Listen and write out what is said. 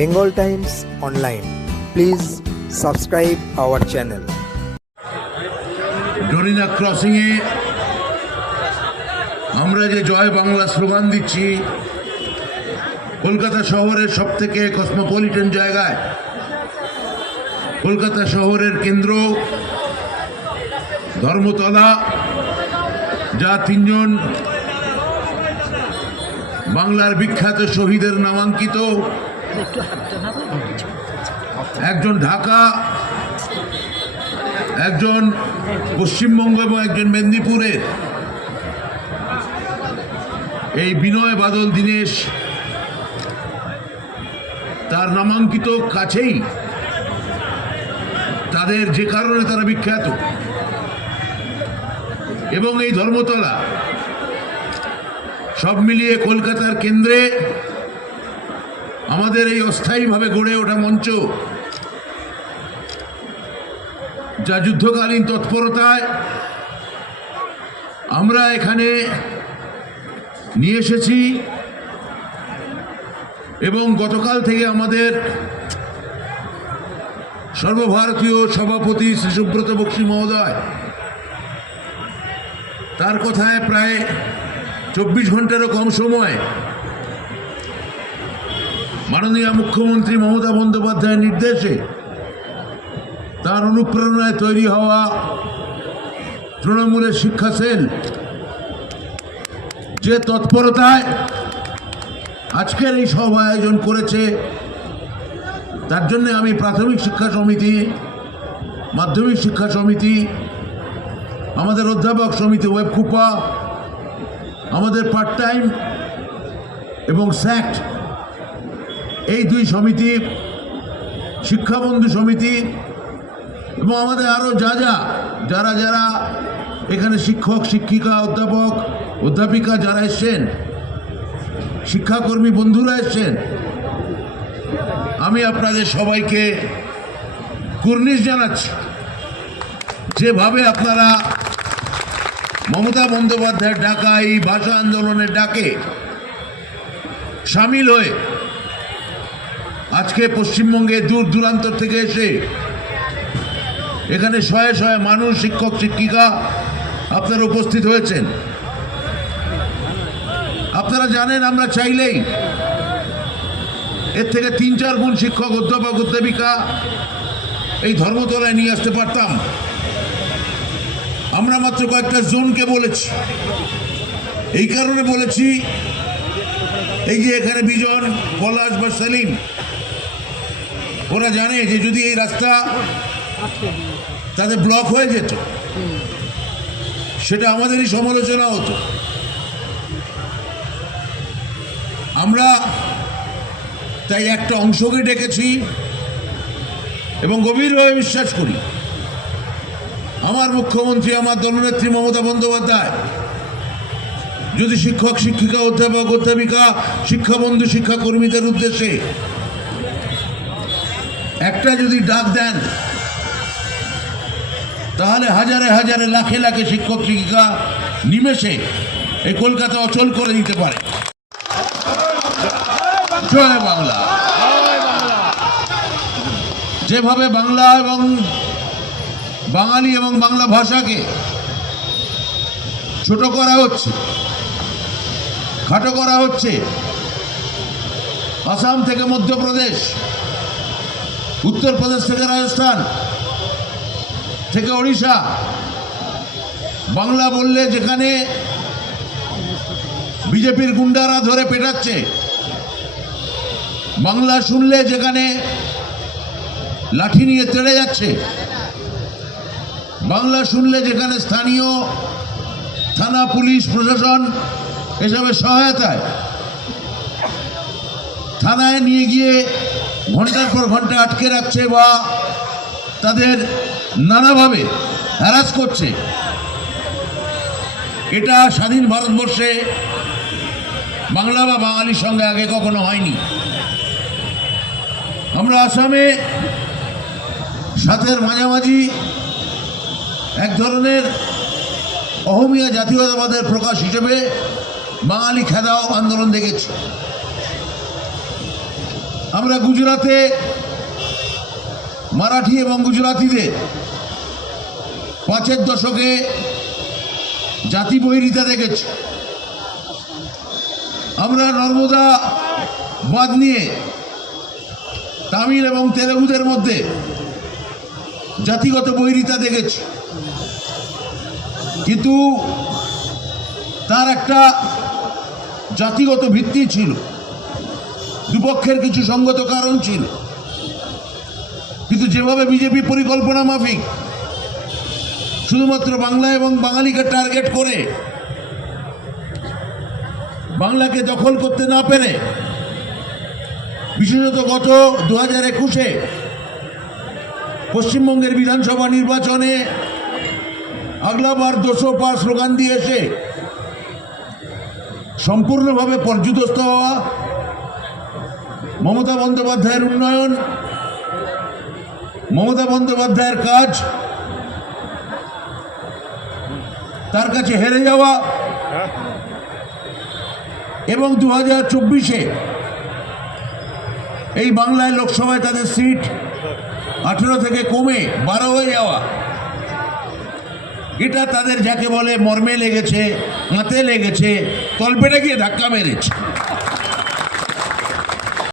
Bengal Times online please subscribe our channel Dorina ক্রসিংয়ে আমরা যে জয় Bangla slogan দিচ্ছি, কলকাতা শহরের সব থেকে কসমোপলিটন জায়গায়, কলকাতা শহরের কেন্দ্র, ধর্মতলা, যা তিনজন বাংলার বিখ্যাত শহীদের নামাঙ্কিত একজন ঢাকা, একজন পশ্চিমবঙ্গ এবং একজন মেদিনীপুরের এই বিনয় বাদল দীনেশ, তার নামাঙ্কিত কাছেই তাদের যে কারণে তারা বিখ্যাত। এবং এই ধর্মতলা সব মিলিয়ে কলকাতার কেন্দ্রে আমাদের এই অস্থায়ীভাবে গড়ে ওঠা মঞ্চ, যা যুদ্ধকালীন তৎপরতায় আমরা এখানে নিয়ে এসেছি এবং গতকাল থেকে আমাদের সর্বভারতীয় সভাপতি শ্রী সুব্রত বক্সী মহোদয় তার কথায় প্রায় চব্বিশ ঘন্টারও কম সময় মাননীয় মুখ্যমন্ত্রী মমতা বন্দ্যোপাধ্যায়ের নির্দেশে তার অনুপ্রেরণায় তৈরি হওয়া তৃণমূলের শিক্ষা সেল যে তৎপরতায় আজকের এই সভা আয়োজন করেছে, তার জন্য আমি প্রাথমিক শিক্ষা সমিতি, মাধ্যমিক শিক্ষা সমিতি, আমাদের অধ্যাপক সমিতি ওয়েবকুপা, আমাদের পার্ট টাইম এবং স্যাক্ট এই দুই সমিতি, শিক্ষাবন্ধু সমিতি এবং আমাদের আরও যা যা, যারা যারা এখানে শিক্ষক, শিক্ষিকা, অধ্যাপক, অধ্যাপিকা যারা এসছেন, শিক্ষাকর্মী বন্ধুরা এসছেন, আমি আপনাদের সবাইকে কুর্নিশ জানাচ্ছি। যেভাবে আপনারা মমতা বন্দ্যোপাধ্যায়ের ডাকা এই ভাষা আন্দোলনের ডাকে সামিল হয়ে আজকে পশ্চিমবঙ্গে দূর দূরান্তর থেকে এসে এখানে শয়ে শয়ে মানুষ, শিক্ষক, শিক্ষিকা আপনারা উপস্থিত হয়েছেন। আপনারা জানেন আমরা চাইলেই এর থেকে তিন চার গুণ শিক্ষক, অধ্যাপক অধ্যাপিকা এই ধর্মতলায় নিয়ে আসতে পারতাম। আমরা মাত্র কয়েকটা জোনকে বলেছি। এই কারণে বলেছি, এই যে এখানে বিজন, পলাশ বা সেলিম ওরা জানে যে যদি এই রাস্তা তাদের ব্লক হয়ে যেত, সেটা আমাদেরই সমালোচনা হতো। আমরা তাই একটা অংশকে ডেকেছি এবং গভীরভাবে বিশ্বাস করি। আমার মুখ্যমন্ত্রী, আমার দলনেত্রী মমতা বন্দ্যোপাধ্যায়, যদি শিক্ষক, শিক্ষিকা, অধ্যাপক, অধ্যাপিকা, শিক্ষাবন্ধু, শিক্ষাকর্মীদের উদ্দেশ্যে একটা যদি ডাক দেন, তাহলে হাজারে হাজারে, লাখে লাখে শিক্ষক, শিক্ষিকা নিমেষে এই কলকাতা অচল করে দিতে পারে। জয় বাংলা। যেভাবে বাংলা এবং বাঙালি এবং বাংলা ভাষাকে ছোট করা হচ্ছে, খাটো করা হচ্ছে, আসাম থেকে মধ্যপ্রদেশ উত্তরপ্রদেশ থেকে রাজস্থান থেকে ওড়িশা। বাংলা বললে যেখানে বিজেপির গুন্ডারা ধরে পেটাচ্ছে, বাংলা শুনলে যেখানে লাঠি নিয়ে তেড়ে যাচ্ছে, বাংলা শুনলে যেখানে স্থানীয় থানা, পুলিশ, প্রশাসন এসবের সহায়তায় থানায় নিয়ে গিয়ে ঘণ্টার পর ঘণ্টা আটকে রাখছে বা তাদের নানাভাবে হ্যারাস করছে। এটা স্বাধীন ভারতবর্ষে বাংলা বা বাঙালির সঙ্গে আগে কখনো হয়নি। আমরা আসামে সাথের মাঝামাঝি এক ধরনের অহমিয়া জাতীয়তাবাদের প্রকাশ হিসেবে বাঙালি খেদাও আন্দোলন দেখেছি। আমরা গুজরাতে মারাঠি এবং গুজরাতিদের পাঁচের দশকে জাতি বহিরিতা দেখেছি। আমরা নর্মদা বাঁধ নিয়ে তামিল এবং তেলেগুদের মধ্যে জাতিগত বৈরিতা দেখেছি। কিন্তু তার একটা জাতিগত ভিত্তি ছিল। দুপক্ষের কিছু সঙ্গত কারণ ছিল। কিন্তু যেভাবে বিজেপি পরিকল্পনা মাফিক, শুধুমাত্র বাংলা এবং বাঙালিকে টার্গেট করে, বাংলাকে দখল করতে না পেরে, বিশেষত গত দু হাজার একুশে পশ্চিমবঙ্গের বিধানসভা নির্বাচনে আগলাবার দুশো পার স্লোগান দিয়ে এসে সম্পূর্ণভাবে পর্যুদস্ত হওয়া মমতা বন্দ্যোপাধ্যায়ের উন্নয়ন, মমতা বন্দ্যোপাধ্যায়ের কাজ, তার কাছে হেরে যাওয়া এবং দু হাজার চব্বিশে এই বাংলায় লোকসভায় তাদের সিট আঠেরো থেকে কমে বারো হয়ে যাওয়া। এটা তাদের যাকে বলে মর্মে লেগেছে, হাতে লেগেছে, তলপেটে গিয়ে ধাক্কা মেরেছে।